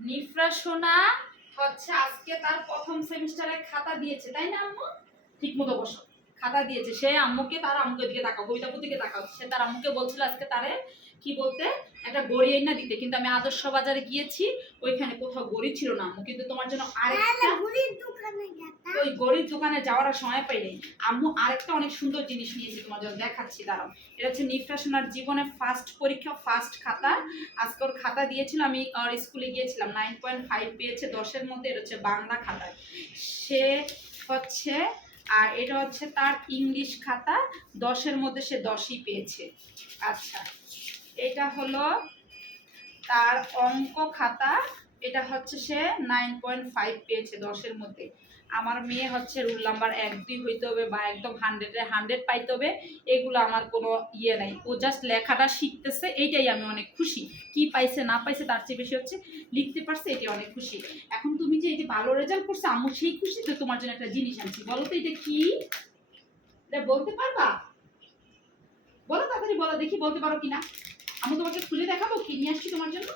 নিফরা সোনা হচ্ছে আজকে তার প্রথম সেমিস্টারে খাতা দিয়েছে, তাই না আম্মু? ঠিক মতো বসো। খাতা দিয়েছে সে আম্মুকে, তার আম্মুকে দিকে তাকাও, কবিতাপুর দিকে তাকাও। সে তার আম্মুকে বলছিল আজকে তারে কি বলতে, একটা গড়ি এনে দিতে, কিন্তু আমি আদর্শ বাজারে গিয়েছি, ওইখানে কোথাও গড়ি ছিল না আম্মু, কিন্তু তোমার জন্য আরেকটা ওই গড়ির দোকানে যাওয়ার সময় পাইনি আম্মু, আরেকটা অনেক সুন্দর জিনিস নিয়েছি তোমার জন্য, দেখাচ্ছি দাঁড়াও। এটা হচ্ছে নিফরা সোনার জীবনে ফার্স্ট পরীক্ষা, ফার্স্ট খাতা। আজকে ওর খাতা দিয়েছিল, আমি ওর স্কুলে গিয়েছিলাম, 9.5 পেয়েছে 10-এর মধ্যে। এটা হচ্ছে বাংলা খাতা সে হচ্ছে, আর এটা হচ্ছে তার ইংলিশ খাতা, 10-এর মধ্যে সে 10ই পেয়েছে। আচ্ছা, এটা হলো তার অঙ্ক খাতা, এটা হচ্ছে সে 9.5 পেয়েছে 10-এর মধ্যে। আমার মেয়ে হচ্ছে রুল নাম্বার 1-2 হইতে হবে বা একদম 100-এ 100 পাইতে হবে, এগুলো আমার কোনো ইয়ে নাই। ও জাস্ট লেখাটা শিখতেছে, এইটাই আমি অনেক খুশি। কি পাইছে না পাইছে তার চেয়ে বেশি হচ্ছে লিখতে পারছে, এটাই অনেক খুশি। এখন তুমি যে এই যে ভালো রেজাল্ট করছে আম্মু সেই খুশি, তো তোমার জন্য একটা জিনিস আনছি। বলো তো এটা কি, এটা বলতে পারবা? বলো তাড়াতাড়ি বলো দেখি, বলতে পারো কিনা। আমি তোমাকে খুলে দেখাবো কি নিয়ে আসছি তোমার জন্য।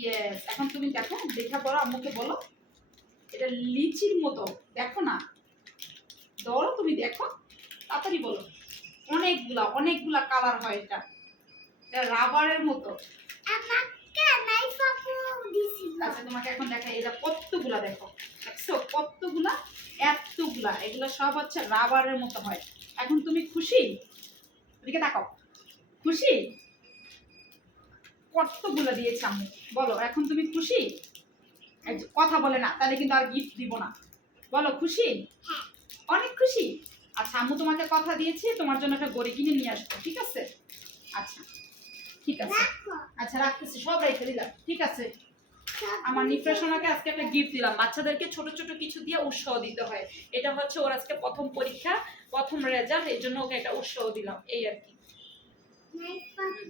ইয়েস, এখন তুমি দেখো, দেখা পড়ো, আম্মুকে বলো। এটা লিচির মতো, দেখো না, ধরো তুমি দেখো, তাড়াতাড়ি বলো। অনেকগুলা অনেকগুলা কালার হয় এটা, এটা রাবারের মতো। আচ্ছা তোমাকে এখন দেখাই, এটা কতগুলা, দেখো দেখছো কতগুলা, এতগুলা, এগুলো সব হচ্ছে রাবারের মতো হয়। এখন তুমি খুশি? এদিকে তাকাও, খুশি? কতগুলো দিয়েছে আম্মু, বলো এখন তুমি খুশি? কথা বলে না, তাহলে কিন্তু আর গিফট দিব না। বলো খুশি? অনেক খুশি। আচ্ছা, আম্মু তোমাকে কথা দিয়েছি তোমার জন্য একটা গড়ি কিনে নিয়ে আসবো, ঠিক আছে? আচ্ছা ঠিক আছে, আচ্ছা রাখতেছি, সব রেখে দিলাম, ঠিক আছে? আমার নিফরা সোনাকে আজকে একটা গিফট দিলাম। বাচ্চাদেরকে ছোট ছোট কিছু দিয়ে উৎসাহ দিতে হয়। এটা হচ্ছে ওর আজকে প্রথম পরীক্ষা, প্রথম রেজাল্ট, এর জন্য ওকে একটা উৎসাহ দিলাম, এই আর কি।